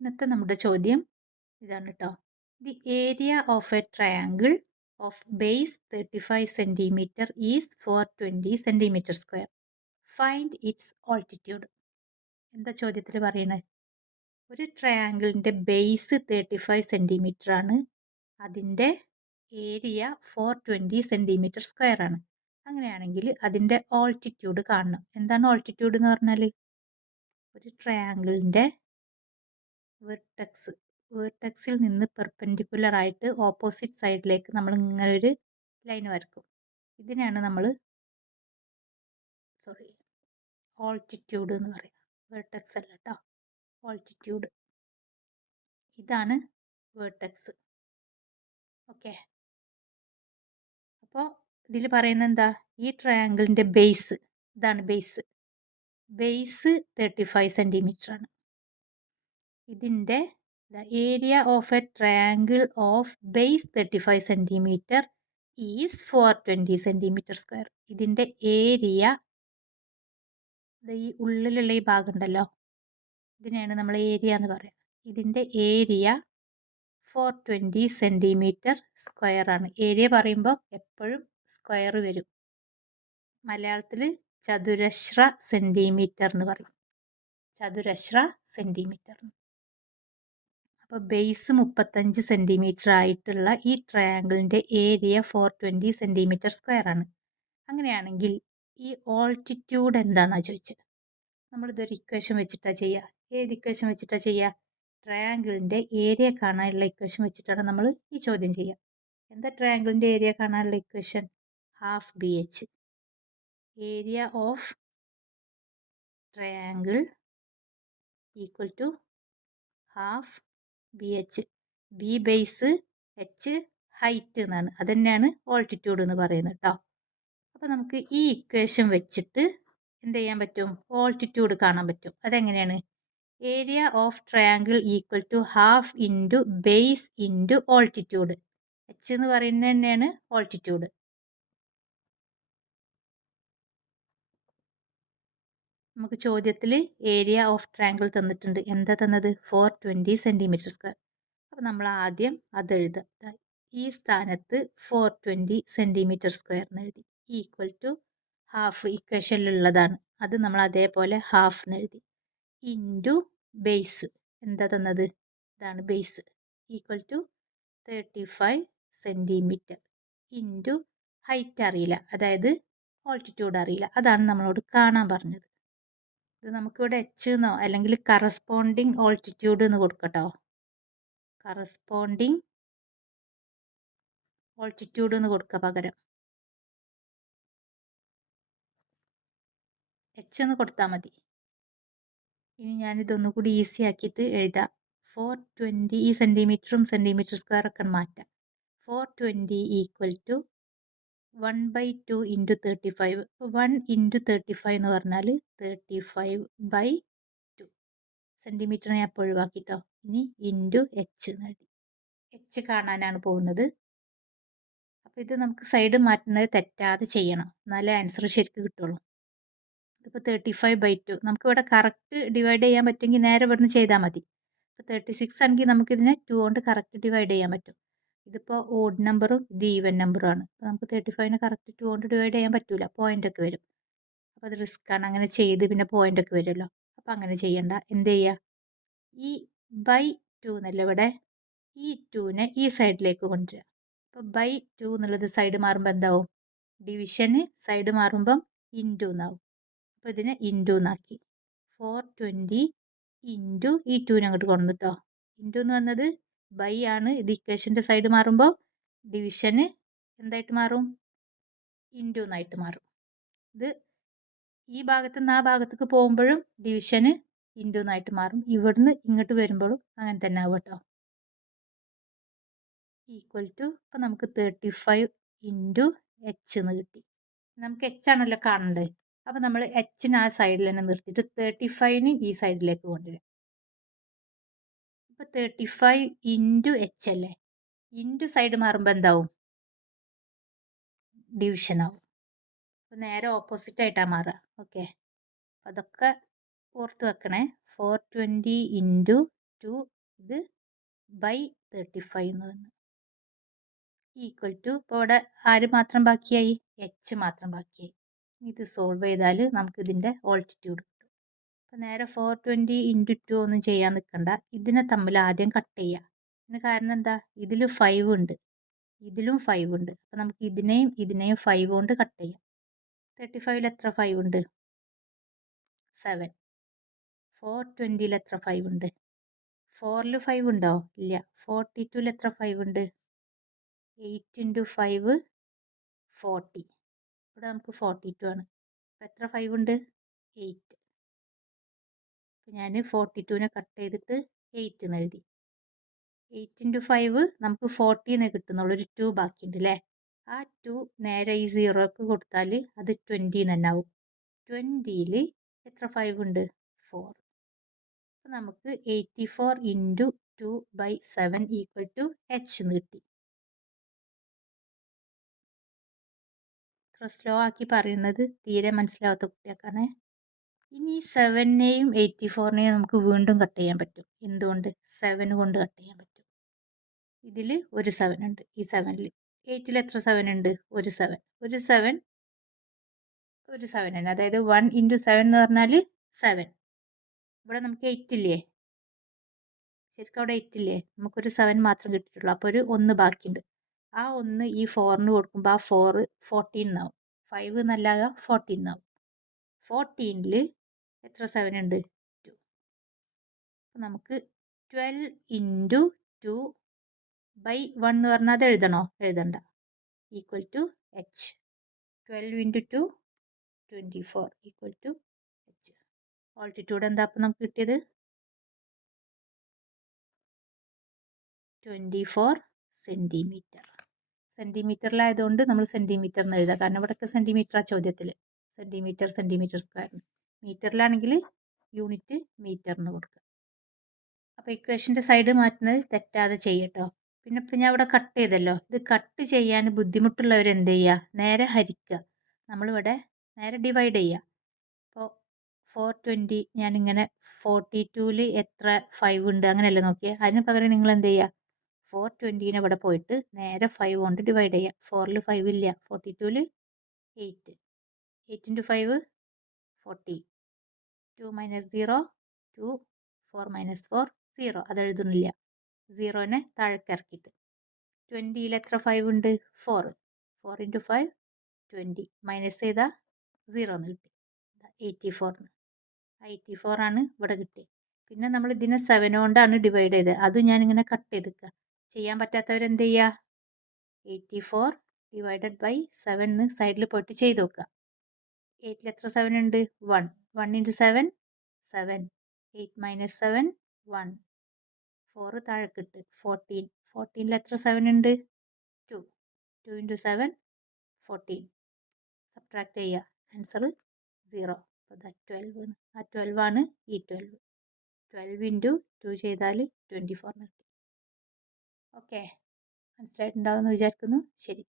ഇന്നത്തെ നമ്മുടെ ചോദ്യം ഇതാണ് കേട്ടോ. The area of A triangle of base 35 centimetre is 420 centimetre square. Find it's altitude. എന്താ ചോദ്യത്തിൽ പറയണത്? ഒരു ട്രയാങ്കിളിൻ്റെ ബേസ് 35 സെൻറ്റിമീറ്റർ ആണ്, അതിൻ്റെ ഏരിയ 420 സെൻറ്റിമീറ്റർ സ്ക്വയർ ആണ്. അങ്ങനെയാണെങ്കിൽ അതിൻ്റെ ഓൾട്ടിറ്റ്യൂഡ് കാണണം. എന്താണ് ഓൾട്ടിറ്റ്യൂഡ് എന്ന് പറഞ്ഞാൽ? ഒരു ട്രയാങ്കിളിൻ്റെ വേർട്ടക്സിൽ നിന്ന് പെർപെൻഡിക്കുലർ ആയിട്ട് ഓപ്പോസിറ്റ് സൈഡിലേക്ക് നമ്മൾ ഇങ്ങനെ ഒരു ലൈൻ വരക്കും. ഇതിനാണ് നമ്മൾ ഓൾട്ടിറ്റ്യൂഡ് എന്ന് പറയുക. വേർട്ടക്സ് അല്ല കേട്ടോ, ഓൾട്ടിറ്റ്യൂഡ്. ഇതാണ് വേർട്ടക്സ്. ഓക്കെ, അപ്പോൾ ഇതിൽ പറയുന്നത് എന്താ? ഈ ട്രയാങ്കിളിൻ്റെ ബേസ്, ഇതാണ് ബേസ് 35 സെൻറ്റിമീറ്റർ ആണ്. ഇതിൻ്റെ the area of A triangle of base 35 centimetre is 420 centimetre square. ഇതിൻ്റെ ഏരിയ, ഈ ഉള്ളിലുള്ള ഈ ഭാഗം ഉണ്ടല്ലോ, ഇതിനെയാണ് നമ്മൾ ഏരിയ എന്ന് പറയുക. ഇതിൻ്റെ ഏരിയ 420 സെൻറ്റിമീറ്റർ സ്ക്വയർ ആണ്. ഏരിയ പറയുമ്പോൾ എപ്പോഴും സ്ക്വയർ വരും. മലയാളത്തിൽ ചതുരശ്ര സെൻറ്റിമീറ്റർ എന്ന് പറയും. ചതുരശ്ര സെൻറ്റിമീറ്റർ. അപ്പോൾ ബേസ് 35 സെൻറ്റിമീറ്റർ ആയിട്ടുള്ള ഈ ട്രയാങ്കിളിൻ്റെ ഏരിയ 420 സെൻറ്റിമീറ്റർ സ്ക്വയർ ആണ്. അങ്ങനെയാണെങ്കിൽ ഈ ഓൾട്ടിറ്റ്യൂഡ് എന്താണെന്നാണ് ചോദിച്ചത്. നമ്മളിതൊരു ഇക്വേഷൻ വെച്ചിട്ടാണ് ചെയ്യുക. ഏത് ഇക്വേഷൻ വെച്ചിട്ടാണ് ചെയ്യുക? ട്രയാങ്കിളിൻ്റെ ഏരിയ കാണാനുള്ള ഇക്വേഷൻ വെച്ചിട്ടാണ് നമ്മൾ ഈ ചോദ്യം ചെയ്യുക. എന്താ ട്രയാങ്കിളിൻ്റെ ഏരിയ കാണാനുള്ള equation? Half BH. Area of triangle equal to half BH. B base, H height എന്നാണ്. അതുതന്നെയാണ് ഓൾട്ടിറ്റ്യൂഡ് എന്ന് പറയുന്നത് കേട്ടോ. അപ്പോൾ നമുക്ക് ഈ ഇക്വേഷൻ വെച്ചിട്ട് എന്ത് ചെയ്യാൻ പറ്റും? ഓൾട്ടിറ്റ്യൂഡ് കാണാൻ പറ്റും. അതെങ്ങനെയാണ്? Area of triangle equal to half into base into altitude. H എന്ന് പറയുന്നത് തന്നെയാണ് ഓൾട്ടിറ്റ്യൂഡ്. നമുക്ക് ചോദ്യത്തിൽ ഏരിയ ഓഫ് ട്രയാങ്കിൾ തന്നിട്ടുണ്ട്. എന്താ തന്നത്? 420 സെൻറ്റിമീറ്റർ സ്ക്വയർ. അപ്പോൾ നമ്മൾ ആദ്യം അത് എഴുതുക. ഈ സ്ഥാനത്ത് 420 സെൻറ്റിമീറ്റർ സ്ക്വയർ എന്ന് എഴുതി. ഈക്വൽ ടു ഹാഫ് ഇക്വേഷനിലുള്ളതാണ്, അത് നമ്മൾ അതേപോലെ ഹാഫ് എന്ന് എഴുതി. ഇൻറ്റു ബേസ് എന്താ തന്നത്? ഇതാണ് base. Equal to 35 centimetre into height അറിയില്ല, അതായത് ഓൾട്ടിറ്റ്യൂഡ് അറിയില്ല. അതാണ് നമ്മളോട് കാണാൻ പറഞ്ഞത്. ഇത് നമുക്കിവിടെ H എന്നോ അല്ലെങ്കിൽ കറസ്പോണ്ടിങ് ഓൾട്ടിറ്റ്യൂഡ് എന്ന് കൊടുക്കട്ടോ. കറസ്പോണ്ടിങ് ഓൾട്ടിറ്റ്യൂഡ് എന്ന് കൊടുക്കുക പകരം. H എന്ന് കൊടുത്താൽ മതി. ഇനി ഞാനിതൊന്നും കൂടി ഈസി ആക്കിയിട്ട് എഴുതാം. 420 ഈ സെൻറ്റിമീറ്ററും സെൻറ്റിമീറ്റർ സ്ക്വയർ ഒക്കെ മാറ്റാം. 420 ഈക്വൽ ടു 1/2 ഇൻറ്റു 35. 1 ഇൻറ്റു 35 എന്ന് പറഞ്ഞാൽ 35/2. സെൻറ്റിമീറ്റർ ഞാൻ അപ്പോൾ ഒഴിവാക്കിട്ടോ. ഇനി ഇൻറ്റു H എന്ന് എഴുതി. H കാണാനാണ് പോകുന്നത്. അപ്പോൾ ഇത് നമുക്ക് സൈഡ് മാറ്റുന്നത് തെറ്റാതെ ചെയ്യണം, എന്നാലേ ആൻസർ ശരിക്കും കിട്ടുള്ളൂ. ഇതിപ്പോൾ 35/2. നമുക്കിവിടെ കറക്റ്റ് ഡിവൈഡ് ചെയ്യാൻ പറ്റുമെങ്കിൽ നേരെ ഇവിടുന്ന് ചെയ്താൽ മതി. ഇപ്പോൾ 36 ആണെങ്കിൽ നമുക്കിതിനെ 2 കൊണ്ട് കറക്റ്റ് ഡിവൈഡ് ചെയ്യാൻ പറ്റും. ഇതിപ്പോൾ ഓഡ് നമ്പറും ഇത് ഈവൻ നമ്പറും ആണ്. അപ്പോൾ നമുക്ക് 35നെ കറക്റ്റ് 2 കൊണ്ട് ഡിവൈഡ് ചെയ്യാൻ പറ്റില്ല, പോയിൻ്റൊക്കെ വരും. അപ്പോൾ അത് റിസ്ക്കാണ്. അങ്ങനെ ചെയ്ത് പിന്നെ പോയിൻ്റൊക്കെ വരുമല്ലോ. അപ്പോൾ അങ്ങനെ ചെയ്യണ്ട. എന്ത് ചെയ്യുക? ഈ /2 എന്നല്ല ഇവിടെ, ഈ 2നെ ഈ സൈഡിലേക്ക് കൊണ്ടുവരിക. അപ്പോൾ /2 എന്നുള്ളത് സൈഡ് മാറുമ്പോൾ എന്താവും? ഡിവിഷന് സൈഡ് മാറുമ്പം ഇൻറ്റു എന്നാവും. അപ്പോൾ ഇതിനെ ഇൻറ്റു എന്നാക്കി. 420 ഇൻറ്റു ഈ 2നെ അങ്ങോട്ട് കൊണ്ടുവന്നിട്ടോ. ഇൻറ്റു എന്ന് വന്നത് ബൈ ആണ്. ഇത് ഇക്വേഷൻ്റെ സൈഡ് മാറുമ്പോൾ ഡിവിഷന് എന്തായിട്ട് മാറും? ഇൻറ്റു എന്നായിട്ട് മാറും. ഇത് ഈ ഭാഗത്ത് നിന്ന് ആ ഭാഗത്തേക്ക് പോകുമ്പോഴും ഡിവിഷന് ഇൻറ്റു എന്നായിട്ട് മാറും. ഇവിടുന്ന് ഇങ്ങോട്ട് വരുമ്പോഴും അങ്ങനെ തന്നെ ആവും കേട്ടോ. ഈക്വൽ ടു, അപ്പോൾ നമുക്ക് 35 ഇൻറ്റു H എന്ന് കിട്ടി. നമുക്ക് H ആണല്ലോ കാണേണ്ടത്. അപ്പോൾ നമ്മൾ Hന് ആ സൈഡിൽ തന്നെ നിർത്തിയിട്ട് 35ന് ഈ സൈഡിലേക്ക് കൊണ്ടുവരും. ഇപ്പോൾ 35 ഇൻറ്റു H അല്ലേ, ഇൻറ്റു സൈഡ് മാറുമ്പോൾ എന്താവും? ഡിവിഷൻ ആവും. അപ്പോൾ നേരെ ഓപ്പോസിറ്റ് ആയിട്ടാണ് മാറുക. ഓക്കെ, അതൊക്കെ ഓർത്ത് വെക്കണേ. 420 ഇൻറ്റു 2 ഇത് ബൈ 35 എന്ന് വന്നു ഈക്വൽ ടു ഇപ്പോൾ ഇവിടെ ആര് മാത്രം ബാക്കിയായി എച്ച് മാത്രം ബാക്കിയായി. ഇത് സോൾവ് ചെയ്താൽ നമുക്ക് ഇതിൻ്റെ ഓൾട്ടിറ്റ്യൂഡ് കിട്ടും. അപ്പോൾ നേരെ 420 ഇൻറ്റു 2 ഒന്നും ചെയ്യാൻ നിൽക്കണ്ട, ഇതിനെ തമ്മിൽ ആദ്യം കട്ട് ചെയ്യുക. ഇതിന് കാരണം എന്താ, ഇതിൽ 5 ഉണ്ട്, ഇതിലും 5 ഉണ്ട്. അപ്പോൾ നമുക്ക് ഇതിനെയും 5 കൊണ്ട് കട്ട് ചെയ്യാം. 35 എത്ര 5 ഉണ്ട്, 7. 420 എത്ര 5 ഉണ്ട്, 4 5 ഉണ്ടോ, ഇല്ല. 42 എത്ര 5 ഉണ്ട്, 8 ഇൻറ്റു 5 40. ഇവിടെ നമുക്ക് 42 ആണ്. അപ്പോൾ എത്ര 5 ഉണ്ട്, 8. അപ്പോൾ ഞാൻ 42നെ കട്ട് ചെയ്തിട്ട് 8 എന്ന് എഴുതി. 8 ഇൻറ്റു 5 നമുക്ക് 40 എന്ന് കിട്ടുന്നുള്ളൂ, ഒരു 2 ബാക്കിയുണ്ട് അല്ലേ. ആ 2 നേരെ ഈ 0ക്ക് കൊടുത്താൽ അത് 20 തന്നെ ആവും. 20ൽ എത്ര 5 ഉണ്ട്, 4. അപ്പോൾ നമുക്ക് 84 ഇൻറ്റു 2/7 ഈക്വൽ ടു എച്ച് എന്ന് കിട്ടി. ഇത്ര സ്ലോ ആക്കി പറയുന്നത് തീരെ മനസ്സിലാവാത്ത കുട്ടികൾക്കാണ്. ഇനി 7നെയും 84നെയും നമുക്ക് വീണ്ടും കട്ട് ചെയ്യാൻ പറ്റും. എന്തുകൊണ്ട്, 7 കൊണ്ട് കട്ട് ചെയ്യാൻ പറ്റും. ഇതിൽ ഒരു 7 ഉണ്ട്, ഈ 7ൽ. 8ൽ എത്ര 7 ഉണ്ട്, ഒരു 7. ഒരു 7 തന്നെ, അതായത് 1 ഇൻറ്റു 7 എന്ന് പറഞ്ഞാൽ 7. ഇവിടെ നമുക്ക് 8 ഇല്ലേ, ശരിക്കും അവിടെ 8 ഇല്ലേ, നമുക്കൊരു 7 മാത്രം കിട്ടിയിട്ടുള്ളൂ. അപ്പോൾ ഒരു 1 ബാക്കിയുണ്ട്. ആ 1 ഈ 4ന് കൊടുക്കുമ്പോൾ ആ 4 14 എന്നാവും. 5 എന്നല്ലാതെ 14 എന്നാവും. 14ൽ എത്ര 7 ഉണ്ട്, 2. അപ്പോൾ നമുക്ക് 12 ഇൻറ്റു 2/1 എന്ന് പറഞ്ഞാൽ അത് എഴുതണോ, എഴുതണ്ട. Equal to H. 12 into 2 24 equal to H. Altitude എന്താ അപ്പം നമുക്ക് കിട്ടിയത്, 24 സെൻറ്റിമീറ്റർ. സെൻറ്റിമീറ്ററിലായതുകൊണ്ട് നമ്മൾ സെൻറ്റിമീറ്റർ എന്ന് എഴുതാം, കാരണം ഇവിടെയൊക്കെ സെൻറ്റിമീറ്റർ ആ ചോദ്യത്തിൽ. Centimetre square. മീറ്ററിലാണെങ്കിൽ യൂണിറ്റ് മീറ്റർ എന്ന് കൊടുക്കുക. അപ്പോൾ ഇക്വേഷൻ്റെ സൈഡ് മാറ്റുന്നത് തെറ്റാതെ ചെയ്യട്ടോ. പിന്നെ ഇപ്പം ഞാൻ ഇവിടെ കട്ട് ചെയ്തല്ലോ, ഇത് കട്ട് ചെയ്യാൻ ബുദ്ധിമുട്ടുള്ളവർ എന്ത് ചെയ്യുക, നേരെ ഹരിക്കുക. നമ്മളിവിടെ നേരെ ഡിവൈഡ് ചെയ്യുക. അപ്പോൾ 420 ഞാനിങ്ങനെ 42ൽ എത്ര 5 ഉണ്ട് അങ്ങനെയല്ലേ നോക്കിയാൽ. അതിന് പകരം നിങ്ങൾ എന്ത് ചെയ്യുക, 420നെ ഇവിടെ പോയിട്ട് നേരെ 5 കൊണ്ട് ഡിവൈഡ് ചെയ്യുക. 4ൽ 5 ഇല്ല, 42ൽ 8. 8 ഇൻറ്റു 5 40. 2 minus 0 2, 4 minus 4 0. അത് എഴുതുന്നില്ല, 0നെ താഴേക്ക് ഇറക്കിയിട്ട്. 20ൽ എത്ര 5 ഉണ്ട്, 4. 4 ഇൻറ്റു 5 20. മൈനസ് ചെയ്താൽ 0 എന്ന് കിട്ടി, 84. 84 ആണ് ഇവിടെ കിട്ടിയത്. പിന്നെ നമ്മൾ ഇതിനെ 7 കൊണ്ടാണ് ഡിവൈഡ് ചെയ്തത്, അതും ഞാനിങ്ങനെ കട്ട് ചെയ്തെടുക്കുക. ചെയ്യാൻ പറ്റാത്തവരെന്ത് ചെയ്യുക, 84 ഡിവൈഡഡ് ബൈ 7 എന്ന് സൈഡിൽ പോയിട്ട് ചെയ്ത് നോക്കുക. 8ൽ എത്ര 7 ഉണ്ട്, 1. 1 ഇൻറ്റു 7 7. 8 മൈനസ് 7 1. 4 താഴെക്കിട്ട് 14. 14ൽ എത്ര 7 ഉണ്ട്, 2. 2 ഇൻറ്റു 7 14. സബ്ട്രാക്ട് ചെയ്യുക, ആൻസർ 0. അപ്പോൾ 12. ആ 12 ആണ് ഈ 12. 12 ഇൻറ്റു 2 ചെയ്താൽ 24 കിട്ടി. ഓക്കെ, മനസ്സിലായിട്ടുണ്ടാവുമെന്ന് വിചാരിക്കുന്നു. ശരി.